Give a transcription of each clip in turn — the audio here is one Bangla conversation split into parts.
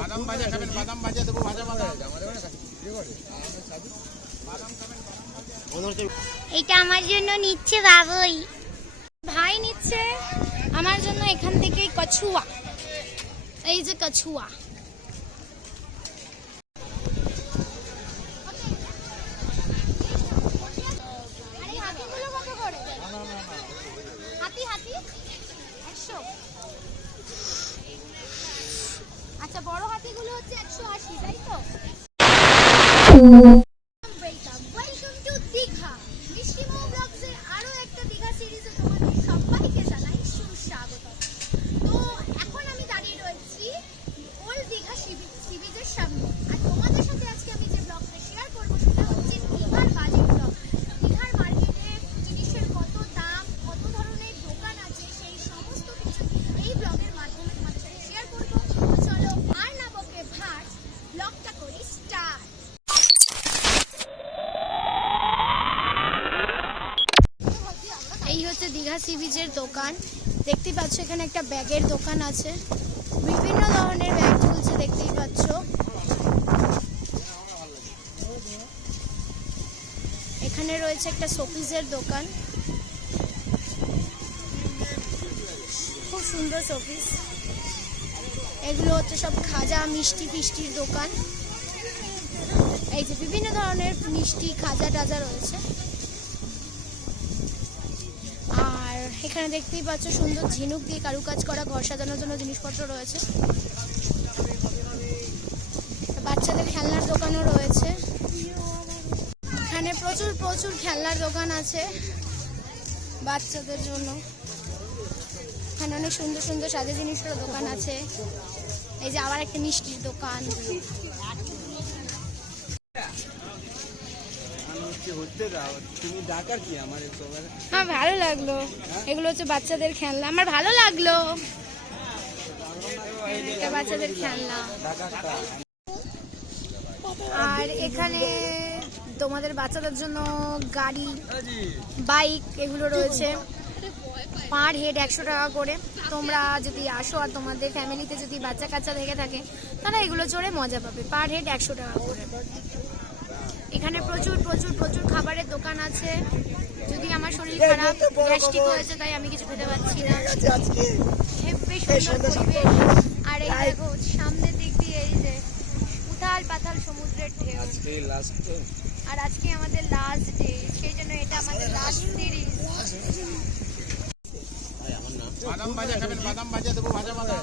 বাদাম ভাজা খাবেন? বাদাম ভাজা দেবো, ভাজা বাদাম। এটা আমার জন্য নিচ্ছে বাবুই, ভাই নিচ্ছে আমার জন্য এখান থেকে কচুয়া। এই যে কচুয়া, আচ্ছা বড় হাতিগুলো হচ্ছে 180, তাই তো? ওয়েলকাম টু দীঘা মিষ্টিমো ব্লগসে আরো একটা দীঘা সিরিজে তোমাদের সবাইকে জানাই সুস্বাগত। তো এখন আমি দাঁড়িয়ে রয়েছি ওল্ড দীঘা সি বিচের সামনে, আর তোমাদের সাথে আজকে আমি যে ব্লগটা শেয়ার করবো সেটা হচ্ছে দীঘার বাজেট ব্লগ। দীঘার মার্কেটে জিনিসের কত দাম, কত ধরনের দোকান আছে, সেই সমস্ত কিছু এই ব্লগের মাধ্যমে তোমাদের সাথে শেয়ার করবো। চলো আর না বকে ভাট, ব্লগটা করি স্টার্ট। এই হচ্ছে দীঘা সি বিচের দোকান। দেখতেই পাচ্ছ এখানে একটা ব্যাগের দোকান আছে, বিভিন্ন ধরনের ব্যাগ ঝুলছে দেখতেই পাচ্ছ। এখানে রয়েছে একটা শোপিসের দোকান, খুব সুন্দর শোপিস। এগুলো হচ্ছে সব খাজা মিষ্টি ফিষ্টির দোকান। এই যে বিভিন্ন ধরনের মিষ্টি খাজা টাজা রয়েছে। আর এখানে দেখতেই পাচ্ছ সুন্দর ঝিনুক দিয়ে কারুকাজ করা ঘর সাজানোর জন্য জিনিসপত্র রয়েছে। বাচ্চাদের খেলনার দোকানও রয়েছে। এখানে প্রচুর প্রচুর খেলনার দোকান আছে বাচ্চাদের জন্য। এখানে অনেক সুন্দর সুন্দর সাজা জিনিসের দোকান আছে। এই যে আবার একটা মিষ্টির দোকান। আমার ভালো লাগলো, এগুলো হচ্ছে বাচ্চাদের খেলনা, আমার ভালো লাগলো বাচ্চাদের খেলনা। আর এখানে তোমাদের বাচ্চাদের জন্য গাড়ি, বাইক এগুলো রয়েছে। পার হেড 100 টাকা করে। তোমরা যদি আসো আর তোমাদের ফ্যামিলিতে যদি বাচ্চা কাচ্চা থেকে থাকে তারা এগুলো চড়ে মজা পাবে। পার হেড 100 টাকা করে। এখানে প্রচুর প্রচুর প্রচুর খাবারের দোকান আছে। যদি আমার শরীর খারাপ, গ্যাস্ট্রিক হয়েছে, তাই আমি কিছু খেতে পারছি না। হেব্বি সুন্দর পরিবেশ। আর এই দেখো সামনের দিক দিয়ে এই যে উথাল পাথাল সমুদ্রের ঢেউ। আর আজকে আমাদের লাস্ট ডে, সেই জন্য এটা আমাদের লাস্ট সিরিজ। বাদাম ভাজা খাবেন? বাদাম ভাজা দেবো, ভাজা বাদাম।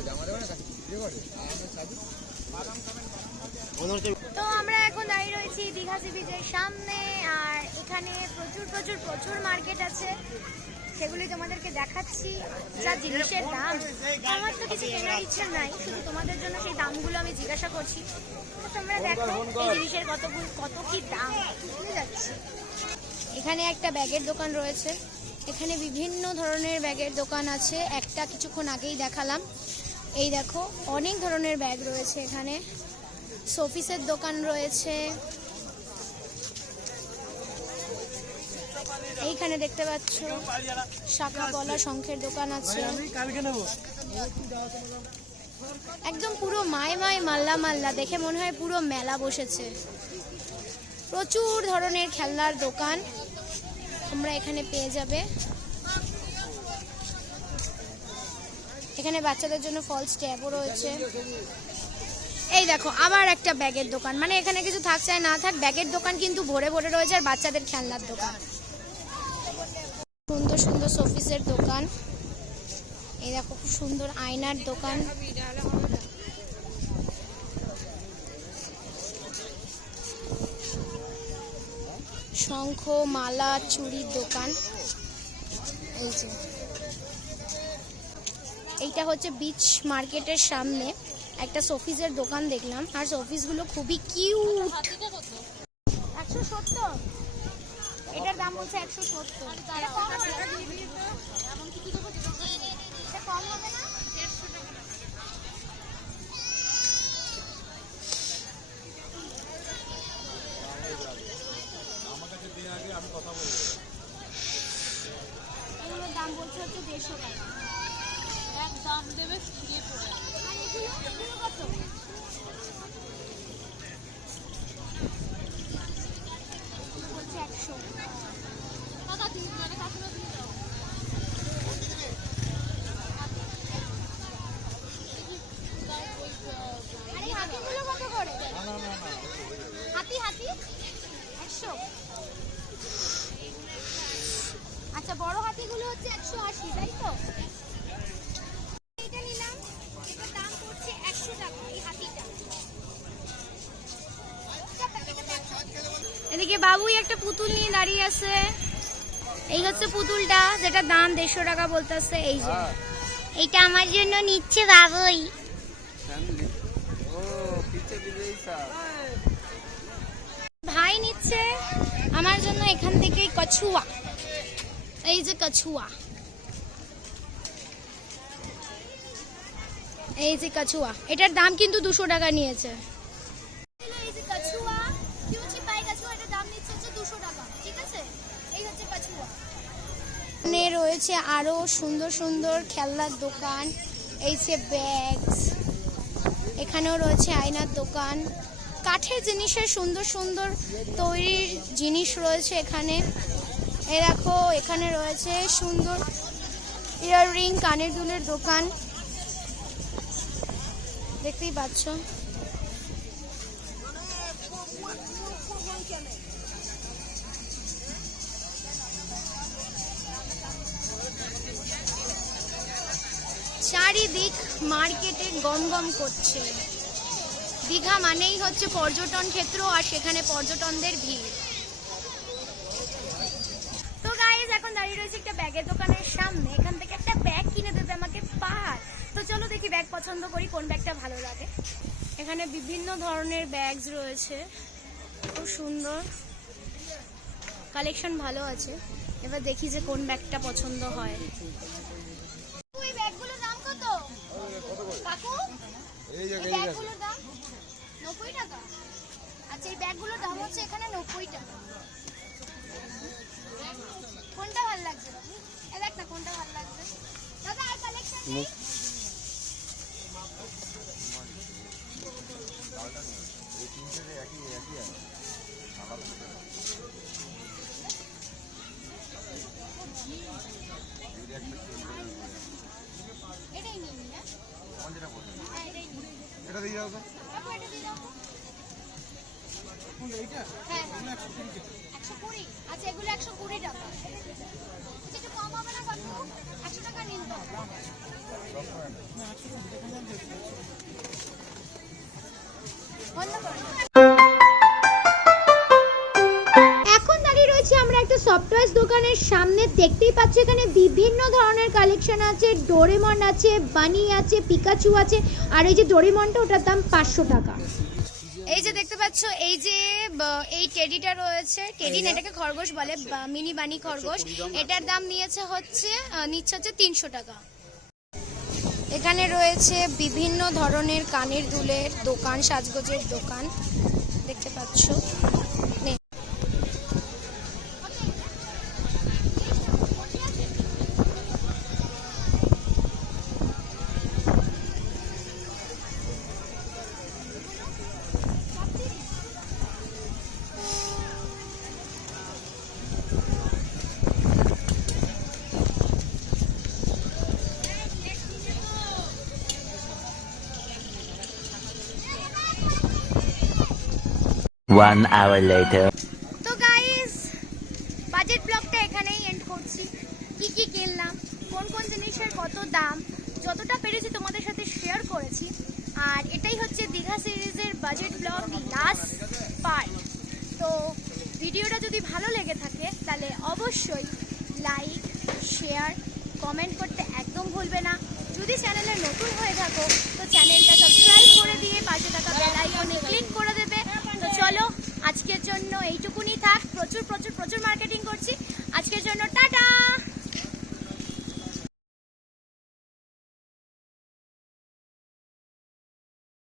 তো আমরা এখন দাঁড়িয়ে রয়েছি দীঘা সি বিচের সামনে। আর এখানে প্রচুর প্রচুর প্রচুর মার্কেট আছে, সেগুলি তোমাদেরকে দেখাচ্ছি। যা জিনিসের দাম, আমার তো কিছু কেনার ইচ্ছা নাই, শুধু তোমাদের জন্য সেই দামগুলো আমি জিজ্ঞাসা করছি। তো তোমরা দেখো এই জিনিসের কত কি দাম। বুঝতে যাচ্ছি এখানে একটা ব্যাগের দোকান রয়েছে। এখানে বিভিন্ন ধরনের ব্যাগের দোকান আছে, একটা কিছুক্ষণ আগেই দেখালাম। এই দেখো অনেক ধরনের ব্যাগ রয়েছে এখানে। শোপিসের দোকান রয়েছে। এইখানে দেখতে পাচ্ছ শাখা পলা শঙ্খের দোকান আছে। একদম পুরো মায় মাল্লা মাল্লা, দেখে মনে হয় পুরো মেলা বসেছে। প্রচুর ধরনের খেলনার দোকান তোমরা এখানে পেয়ে যাবে। এখানে বাচ্চাদের জন্য ফলস ট্যাবও রয়েছে। এই দেখো আবার একটা ব্যাগের দোকান, মানে এখানে কিছু থাক চাই না থাক, ব্যাগের দোকান কিন্তু ভরে ভরে রয়েছে। আর বাচ্চাদের খেলনার দোকান, সুন্দর সুন্দর শোপিসের দোকান। এই দেখো খুব সুন্দর আয়নার দোকান। শঙ্খ মালা চুড়ির দোকান। এই যে এইটা হচ্ছে বিচ মার্কেটের সামনে একটা শোপিসের দোকান দেখলাম। আর শোপিসগুলো খুবই কিউট। 170, এটার দাম বলছে 170। কম হবে না? এগুলোর দাম বলছে হচ্ছে 150 টাকা। এক দাম দেবে ফিরে পড়ে। আর এগুলো কত? 100। আচ্ছা, বড় হাতিগুলো হচ্ছে 180, তাই তো? এটা নিলাম, এটার দাম পড়ছে 100 টাকা এই হাতিটা। এদিকে বাবুই একটা পুতুল নিয়ে দাঁড়িয়ে আছে। এই হচ্ছে পুতুলটা, যেটা দাম 150 টাকা বলতেছে। এই যে এইটা আমার জন্য নিচ্ছে বাবুই। ভাই নিচ্ছে আমার জন্য এখান থেকে কছুয়া। এই যে কছুয়া, এই যে কছুয়া, এটার দাম কিন্তু 200 টাকা নিয়েছে। এই যে কছুয়া, কিউচি পাই কছুয়া, এটার দাম নিচ্ছে 200 টাকা, ঠিক আছে? এই হচ্ছে কছুয়া। এখানে রয়েছে আরো সুন্দর সুন্দর খেলনার দোকান, এই যে ব্যাগস, এখানেও রয়েছে আয়নার দোকান, কাঠের জিনিসের সুন্দর সুন্দর তৈরির জিনিস রয়েছে এখানে। এই দেখো, এখানে রয়েছে সুন্দর ইয়াররিং, কানের দুলের দোকান, দেখতেই পাচ্ছ। চারিদিক মার্কেটে গমগম করছে। দীঘা মানেই হচ্ছে পর্যটন ক্ষেত্র, আর সেখানে পর্যটনদের ভিড়। তো গাইস, এখন দাঁড়িয়ে রয়েছে একটা ব্যাগের দোকানের সামনে। এখান থেকে একটা ব্যাগ কিনে দেবে আমাকে পাহাড়। তো চলো দেখি ব্যাগ পছন্দ করি, কোন ব্যাগটা ভালো লাগে। এখানে বিভিন্ন ধরনের ব্যাগস রয়েছে, খুব সুন্দর কালেকশন, ভালো আছে। এবার দেখি যে কোন ব্যাগটা পছন্দ হয়। এই ব্যাগগুলোর দাম কত কাকু? এই ব্যাগগুলোর দাম 90 টাকা। আচ্ছা, এই ব্যাগগুলোর দাম হচ্ছে এখানে 90 টাকা। কোনটা ভালো লাগছে বাবু? দেখ না কোনটা ভালো লাগছে। দাদা, আর কালেকশন নেই? এটাই নিই না? হ্যাঁ, এটাই নিই। এটা দিয়ে দাও তো। বাবু, এটা দিয়ে দাও। এইটা হ্যাঁ, 120। আচ্ছা, এগুলো 120 টাকা। আচ্ছা, একটু কম হবে না কাকু? 100 টাকা নিন তো। বন্ধ করুন। এখন দাঁড়িয়ে রয়েছে আমরা একটা সফটওয়্যার দোকানের সামনে। দেখতেই পাচ্ছ এখানে বিভিন্ন ধরনের কালেকশন আছে। ডোরেমন আছে, বানি আছে, পিকাচু আছে, আর এই যে ডোরেমনটা, ওটার দাম 500 টাকা। এই যে দেখতে পাচ্ছ, এই যে এই টেডিটা রয়েছে, টেডি না, এটাকে খরগোশ বলে, মিনি বানি খরগোশ। এটার দাম নিচ্ছে হচ্ছে 300 টাকা। এখানে রয়েছে বিভিন্ন ধরনের কানের দুলের দোকান, সাজগোজের দোকান, দেখতে পাচ্ছ। One hour later. তো গাইস, বাজেট ব্লগটা এখানেই এন্ড করছি। কি কি কিনলাম, কোন কোন জিনিসের কত দাম, যতটা পেরেছি তোমাদের সাথে শেয়ার করেছি। আর এটাই হচ্ছে দীঘা সিরিজের বাজেট ব্লগ লাস্ট পার্ট। তো ভিডিওটা যদি ভালো লেগে থাকে তাহলে অবশ্যই লাইক, শেয়ার, কমেন্ট করতে একদম ভুলবে না। যদি চ্যানেলে নতুন হয়ে থাকো তো চ্যানেলটা সাবস্ক্রাইব করে দিয়ে পাশে থাকা বেল আইকনে ক্লিক করে দেবে। তো চলো, আজকের জন্য এইটুকুনি থাক। প্রচুর প্রচুর প্রচুর মার্কেটিং করছি। আজকের জন্য টাটা।